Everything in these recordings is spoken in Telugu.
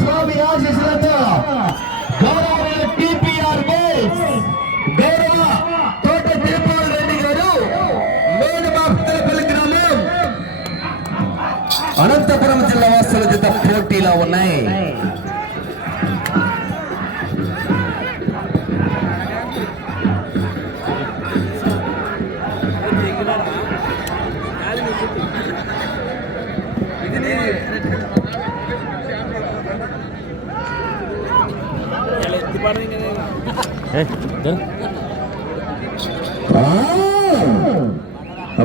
స్వామి ఆశీస్సులతో గౌరవ టిపిఆర్ బోల్స్ గౌరవ తోట తిరుపతి రెడ్డి గారు మేలుమాపుతలపల్లి గ్రామం అనంతపురం జిల్లా వాసుల జత పోటీలో ఉన్నాయి.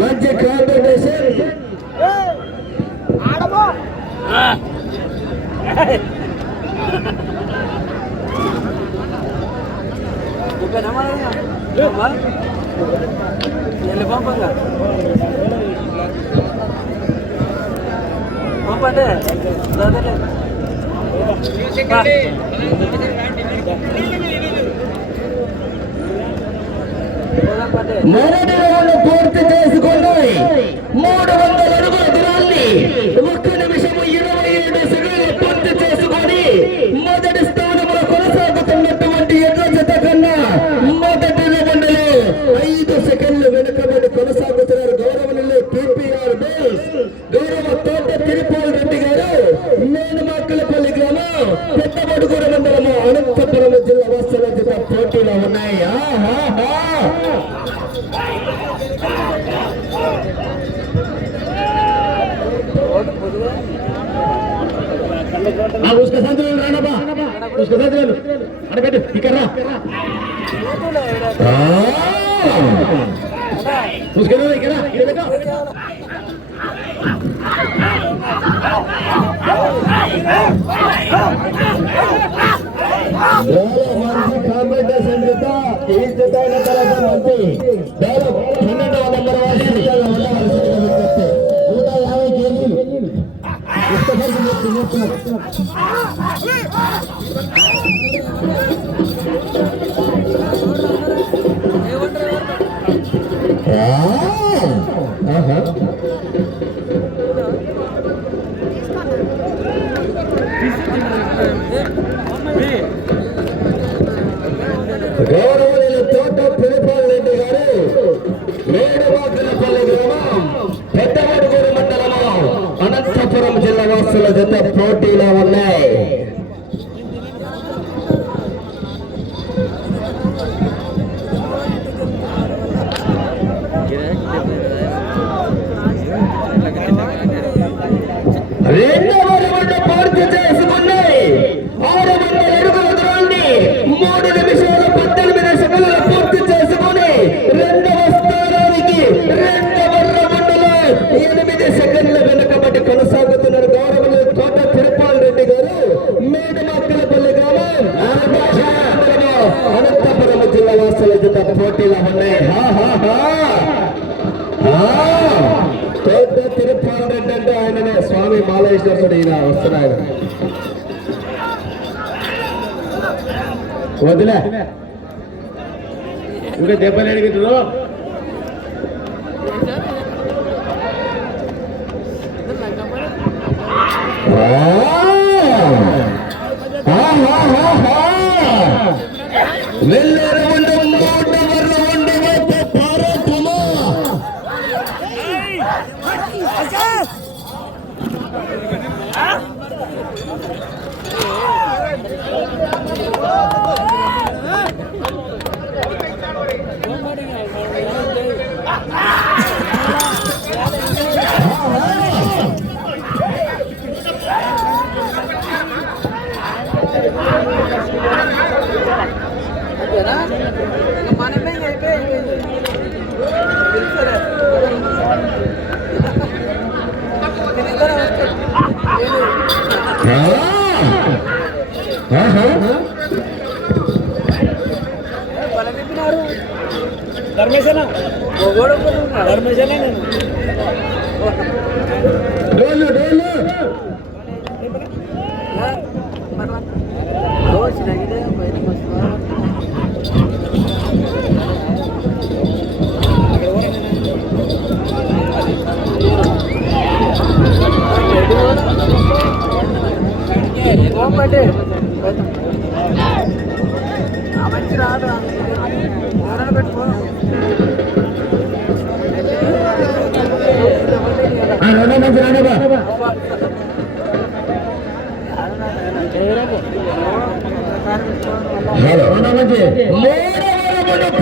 మధ్య కాంపిటీషన్ పంపండి మొదటి రౌండ్ పూర్తి చేసుకున్నాయి. 300 అడుగుల దూరాన్ని 1 నిమిషం 27 సెకండ్లు పూర్తి చేసుకొని మొదటి స్థానంలో కొనసాగుతున్నటువంటి ఎడ్ల జత కన్నా మొదటి రౌండ్లో 5 సెకండ్లు వెనుకబడి కొనసాగుతున్నారు. గౌరవనీయులు టిపిఆర్ బోల్స్ గౌరవ తోట తిరుపతి రెడ్డి గారు మేలుమాకులపల్లి గ్రామం పెద్దమడుగురు మండలము అనంతపురం జిల్లా వాస్తవ జత పోటీలో ఉన్నాయి. उसके साथ राणा बा उसके साथ अरे बेटे इकर रहा उसके नाम इकर रहा ये देखो మంచి కాంపిటీషన్ జత ఈ జత అయిన తర్వాత మంచి 12వ నంబర్ వారి ఉండవలసిందిగా విజ్ఞప్తి. 150 కేజీలు గౌరవనీయులు తోట తిరుపతి రెడ్డి గారు మేలుమాకులపల్లి గ్రామం పెద్దమడుగురు మండలము అనంతపురం జిల్లా వాసుల జత పోటీలో ఉన్నాయి. రెండవ రౌండ్ పూర్తి చేసుకున్నాయి. 600 అడుగుల దూరాన్ని 3 నిమిషాల 18 సెకండ్లు పూర్తి చేసుకుని రెండవ స్థానానికి రెండవ రౌండ్లో 8 సెకండ్ల వెనుకబడి కొనసాగుతున్నారు. గౌరవనీయులు తోట తిరుపతి రెడ్డి గారు మేలుమాకులపల్లి గ్రామం అనంతపురం జిల్లా వాసుల జత పోటీలో ఉన్నాయి. తోట తిరుపతి రెడ్డి అంటే ఆయననే స్వామి మాలేశ్వరుడు. ఈయన వస్తున్నాడు వదిలే ఇంకా దెబ్బలు అడిగిದ್ರು వెళ్ళారు ధర్మేశనా ధర్మేశనే నేను డోలు డోలు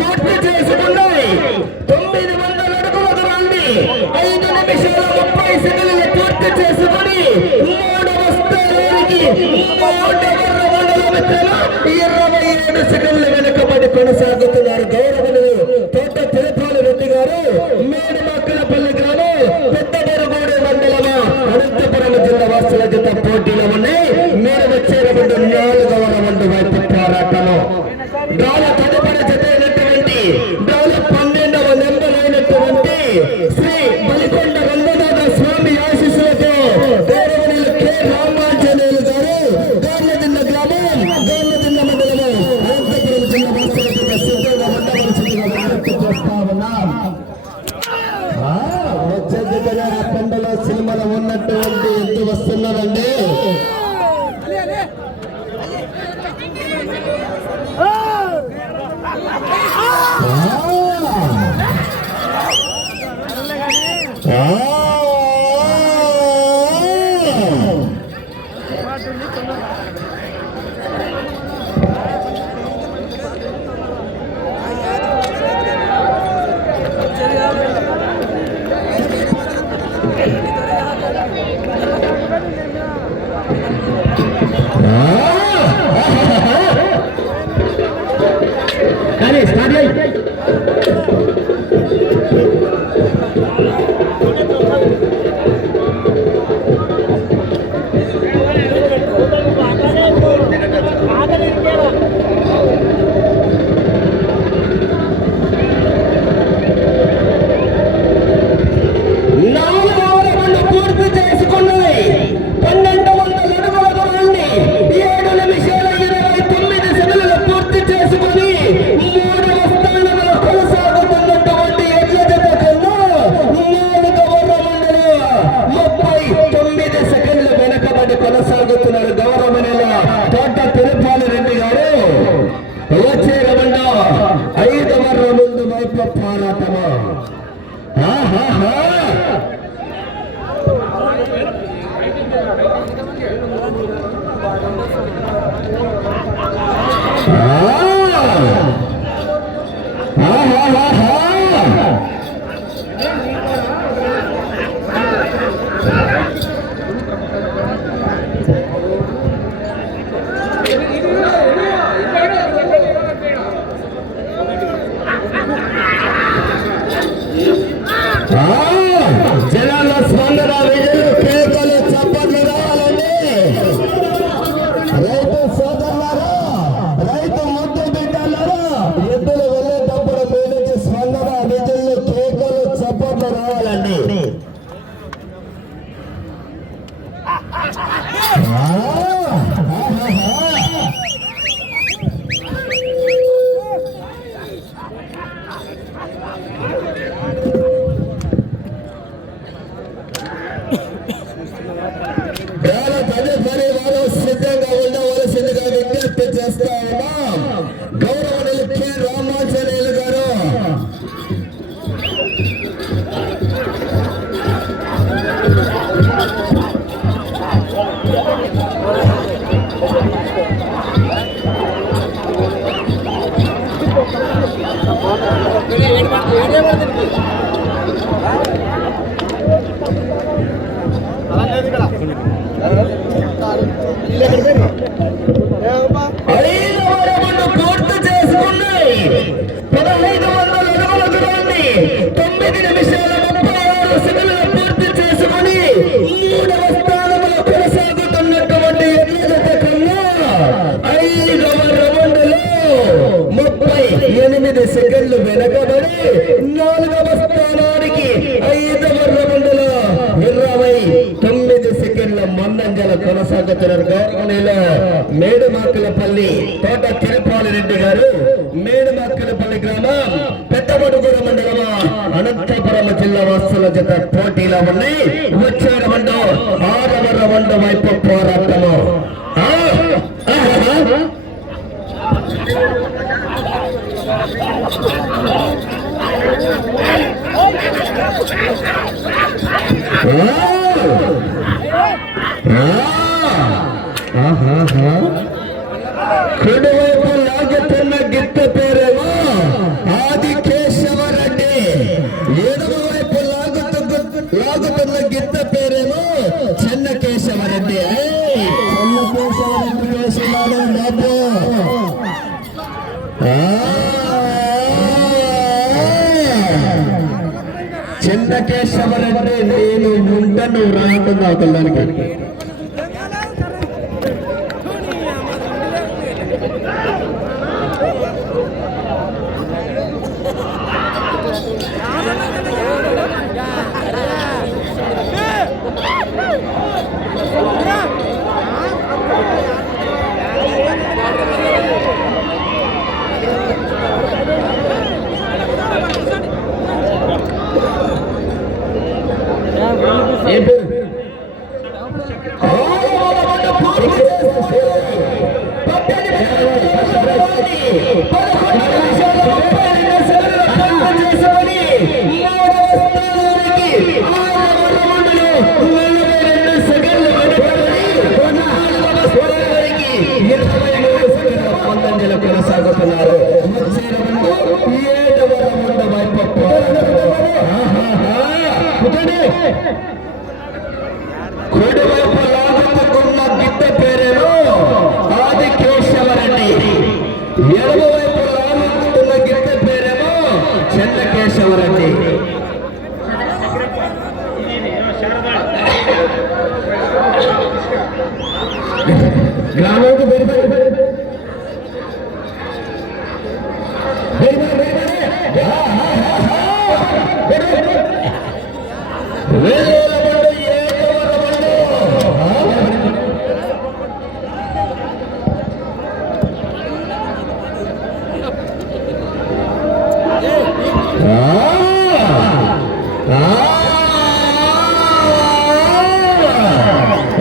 పూర్తి చేసుకున్నాయి 900 అడుగుల దూరాన్ని 5 నిమిషాల 30 సెకండ్లు పూర్తి చేసుకుని 3వ స్థానానికి 27 సెకండ్ల వెనుకబడి కొనసాగుతున్నారు. గౌరవనీయులు తోట తిరుపాలి రెడ్డి గారు, మేడిమక్కలపల్లి గ్రామం, పెద్దబెరుగూడెం మండలం, అనంతపురం జిల్లా వాసుల జత పోటీలో ఉన్నాయి. మీరు వచ్చే రౌండ్ 4వ రౌండ్ వైపు పోరాటము. డ్రాల తదుపరి జత అయినటువంటి డ్రాల 12వ నెంబర్ అయినటువంటి శ్రీ బలికొండ రంగనాథ స్వామి ఆశీస్సులతో గౌరవనీయులు కె రామాంజనేయులు గారు, గార్లదిన్న గ్రామం, గార్లదిన్న మండలం, అనంతపురం జిల్లా వాసుల జత సిద్ధంగా ఉండవలసిందిగా విజ్ఞప్తి చేస్తా ఉన్నాం. వచ్చే జతగా ఆ కొండలో సినిమాలో ఉన్నటువంటి ఎద్దు వస్తున్నారండి. కానీ స్టార్ట్ అయ్యి పూర్తి చేసుకున్నాయి. 1200 అడుగుల దూరాన్ని 7 నిమిషాల 29 సెకండ్లు పూర్తి చేసుకుని 3వ స్థానంలో కొనసాగుతున్నటువంటి ఎడ్ల జత కన్నా 4వ రౌండ్లో 39 సెకండ్లు వెనకబడి కొనసాగుతున్నారు. గౌరవనీయుల తోట తిరుపాలి రెడ్డి గారు, వచ్చే రౌండ్ 5వ రౌండ్ వైపు పోరాటము. జనాల స్పందన, విజయులు, కేకలు, చప్పట్లు రావాలండి. రైతు సోదరులారా, రైతు ముద్దు బిడ్డలారా, ఎద్దులు వెళ్ళేటప్పుడు మీ నుంచి స్పందన, విజయులు, కేకలు, చప్పట్లు రావాలండి. తదుపరి వారు సిద్ధంగా ఉండవలసిందిగా విజ్ఞప్తి చేస్తా ఉన్నాం. గౌరవనీయులు కె రామాంజనేయులు గారు, పూర్తి చేసుకున్నాయి. 1500 అడుగుల దూరాన్ని 9 నిమిషాల 36 సెకండ్లు పూర్తి చేసుకుని 3వ స్థానంలో కొనసాగుతున్నటువంటి ఎడ్ల జత కన్నా 5వ రౌండ్లో 38 సెకండ్లు వెనకబడి 4వ స్థానానికి 5వ రౌండ్లో 29 సెకండ్ల ముందంజల కొనసాగుతున్నారు. గౌరవనీయులు మేడిమక్కలపల్లి తోట తిరుపాలి రెడ్డి గారు, మేడిమక్కలపల్లి గ్రామం, పెద్దబడుగురు మండలం, అనంతపురం జిల్లా వాసుల జత పోటీలో ఉన్నాయి. వచ్చే రౌండ్ 6వ రౌండ్ వైపు పోరాటము. కుడివైపు లాగుతున్న గిత్త పేరేమో ఆది కేశవరెడ్డి, ఎడమ వైపు లాగుతున్న గిత్త పేరేమో చెన్న కేశవరెడ్డి. చెన్న కేశవరెడ్డి వేసినాడు బాబు. చెన్న కేశవరెడ్డి నేను ఉంటాను రాకుండా ఒకళ్ళకి. కొనసాగుతున్నారు. కుడివైపు లాగుతున్న గిద్ద పేరేమో ఆది కేశవరెడ్డి, ఎడమ వైపు లాగుతున్న గిద్ద పేరేమో చెన్న కేశవరెడ్డి. గ్రామానికి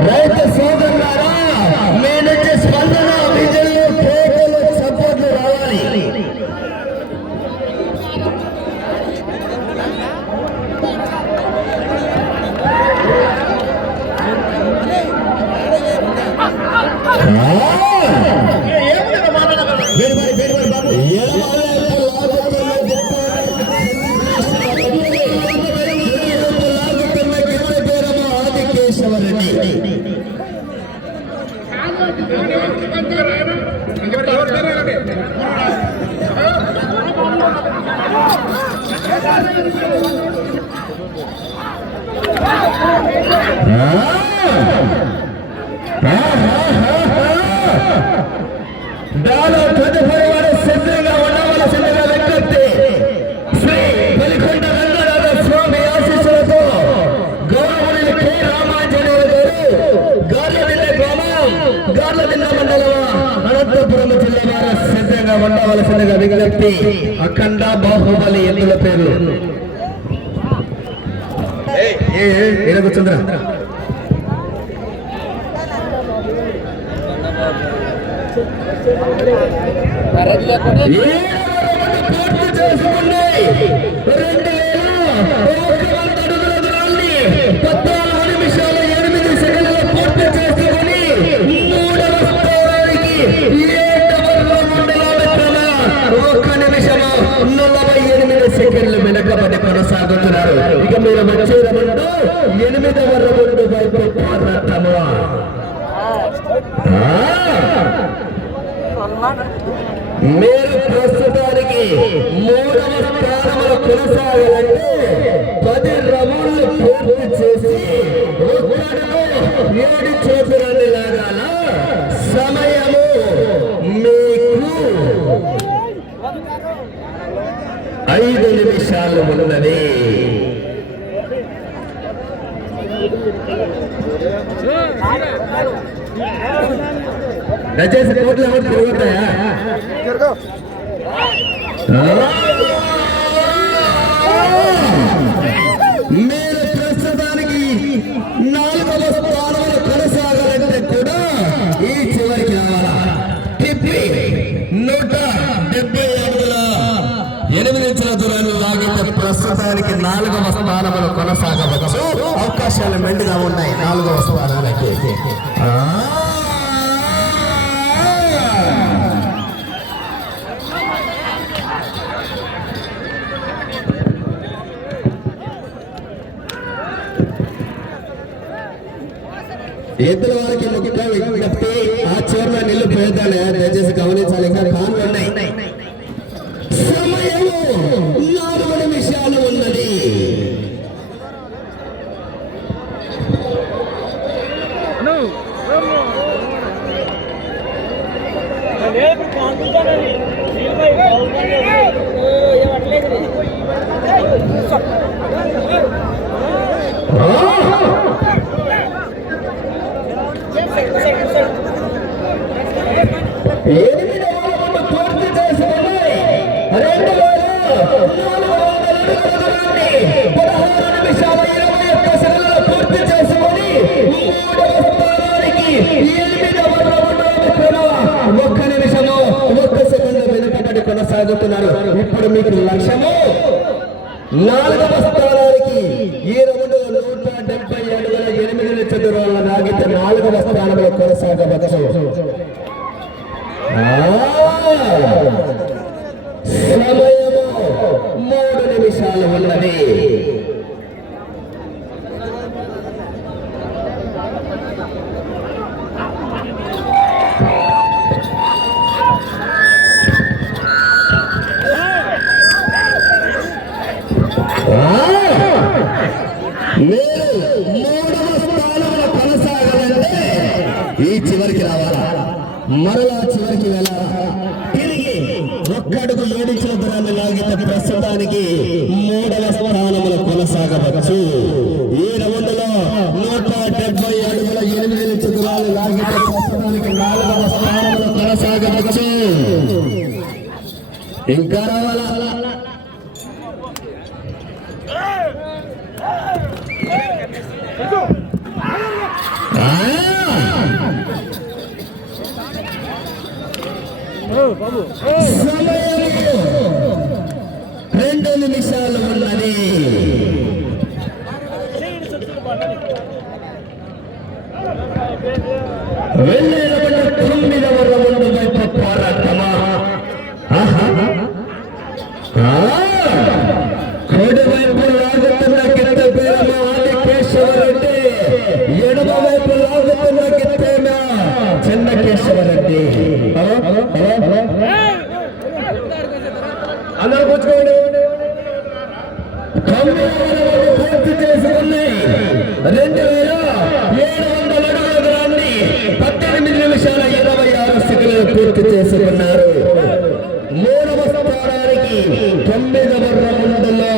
రైతు సోదరులారా, మీ నుంచి స్పందన, విజయలు, కేకలు, సపోర్ట్లు రావాలి. ఆది కేశవరెడ్డి. దాని తదుపరి వారు సిద్ధంగా ఉండవలసిందిగా విజ్ఞప్తి. శ్రీ వెలికొండ రంగనాథ స్వామి ఆశీస్సులతో గౌరవనీయులు కె. రామాంజనేయులు గారు, గార్లదిన్న గ్రామం, గార్లదిన్న మండలం, అనంతపురం జిల్లా వారు సిద్ధంగా ఉండవలసిందిగా విజ్ఞప్తి. అఖండ బాహుబలి ఎద్దుల పేర్లు కూర్చుందిరా. పూర్తి చేసుకున్నాయి. 2100 అడుగుల దూరాన్ని 14 నిమిషాలు 8 సెకండ్లు పూర్తి చేసుకుని 3వ స్థానానికి 7వ మండలాల కన్నా 1 నిమిషము 48 సెకండ్లు వెనకబడి కొనసాగుతున్నారు. ఇక మీరు వచ్చే రౌండ్ 8వ రౌండ్ వైపు పోరాటము. మీరు ప్రస్తుతానికి 3వ స్థానంలో కొనసాగాలంటే 10 రౌండ్లు పూర్తి చేసి 7 చేతులని లాగాల. సమయము మీకు 5 నిమిషాలు ఉన్నది. దయచేసి కోట్లు ఎవరు తిరుగుతాయా? మీరు ప్రస్తుతానికి 4వ స్థానంలో కొనసాగాలంటే కూడా ఈ చివరికి రావాలా. 170 అడుగుల ఏడించిన దూరాన్ని లాగితే ప్రస్తుతానికి 4వ స్థానంలో కొనసాగవచ్చు. అవకాశాలు మెండుగా ఉన్నాయి 4వ స్థానానికి. ఎద్దుల వారికి ముఖ్య విజ్ఞప్తి, ఆ చివరిలో నీళ్లు పోయేదాన్ని దయచేసి గమనించాలి. ఇంకా కాన్లు ఉన్నాయి. సమయం 4 నిమిషాలు ఉన్నది. పూర్తి చేసుకుని 16 నిమిషాల 21 సెకన్లు పూర్తి చేసుకుని 3వ స్థానానికి 8వ రౌండ్లోకి కూడా 1 నిమిషము 1 సెకండ్ వెనుకబడి కొనసాగుతున్నారు. ఇప్పుడు మీకు లక్ష్యము 4వ స్థానానికి ఈ రౌండ్ 170 అడుగుల 8 చతురాల లాగితే 4వ స్థానంలో కొనసాగవచ్చు. సమయము 3 నిమిషాలు ఉన్నది. మీరు 3వ స్థానంలో కొనసాగాలంటే ఈ చివరికి రావాలా, మరలా చివరికి వెళ్ళాలా, తిరిగి 1 అడుగు 7 ఇంచుల దూరాన్ని లాగితే ప్రస్తుతానికి 3వ స్థానంలో కొనసాగవచ్చు. ఈ రౌండ్లో 170 అడుగుల 8 ఇంచుల దూరాన్ని లాగితే ప్రస్తుతానికి 4వ స్థానంలో కొనసాగవచ్చు. ఇంకా రావాలా? సమయము 2 నిమిషాలు ఉన్నది. వెళ్ళేటువంటి 9వ రౌండ్ వైపు పోరాటమా? కుడి వైపు లాగుతున్న గిత్త పేరమ ఆది కేశవరెడ్డి, ఎడమ వైపు లాగుతున్న గిత్తేమ చిన్న కేశవరెడ్డి. అందరూ కూర్చోండి. పూర్తి చేసుకున్నాయి. 2700 అడుగుల దూరాన్ని 18 నిమిషాల 26 సెకన్లు పూర్తి చేసుకున్నారు. 3వ స్థానానికి 9వ రౌండ్లో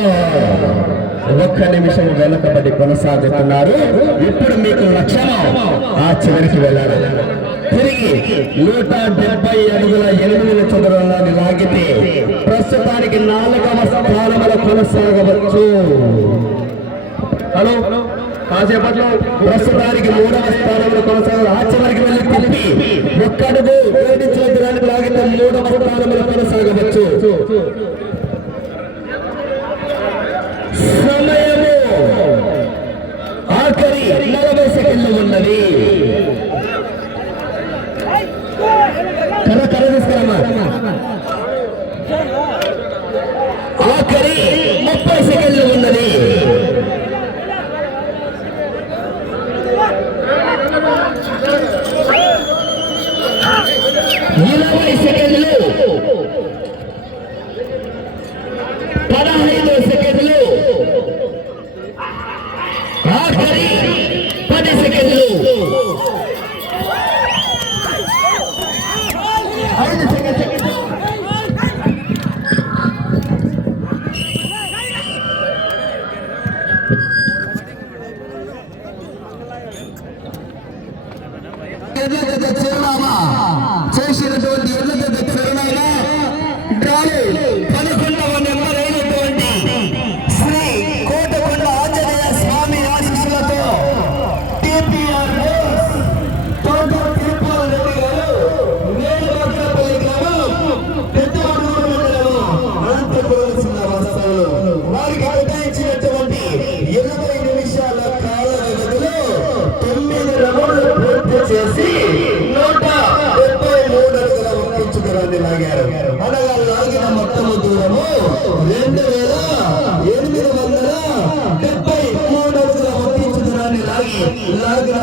1 నిమిషం వెనుకబడి కొనసాగుతున్నారు. ఇప్పుడు మీకు లక్ష్యం ఆ చివరికి వెళ్ళాలి. తిరిగి 170 అడుగుల 8 చతురాన్ని లాగితే ప్రస్తుతానికి 4వ స్థానంలో కొనసాగవచ్చు. హలో, కాసేపట్లో ప్రస్తుతానికి 3వ స్థానంలో కొనసాగ ఆ చివరికి వెళ్ళి తిరిగి 1 అడుగు 7 ఇంచుల దూరాన్ని లాగితే 3వ స్థానంలో కొనసాగవచ్చు. సమయము ఆఖరి 40 సెకండ్లు ఉన్నది. కర్ర తీసుకురమ్మా. ఆఖరి 30 సెకండ్లు ఉన్నది. 20 సెకండ్లు, 15 సెకండ్లు, ఆఖరి 10 సెకండ్లు. 5 సెకండ్లు. చిరునామా చేసినటువంటి చిరునామా డ్రాలు 11వ నెంబర్ అయినటువంటి శ్రీ కోటకొండ ఆంజనేయ స్వామి ఆశీస్సులతో టిపిఆర్ తిరుపతి రెడ్డి గారు వేలుమక్కపల్లి గ్రామం పెద్దవాడూరు మండలం అనంతపురం జిల్లా దూరాన్ని లాగారు. అనగా లాగిన మొత్తము దూరము 2873 అడుగుల మొత్తం దూరాన్ని లాగిన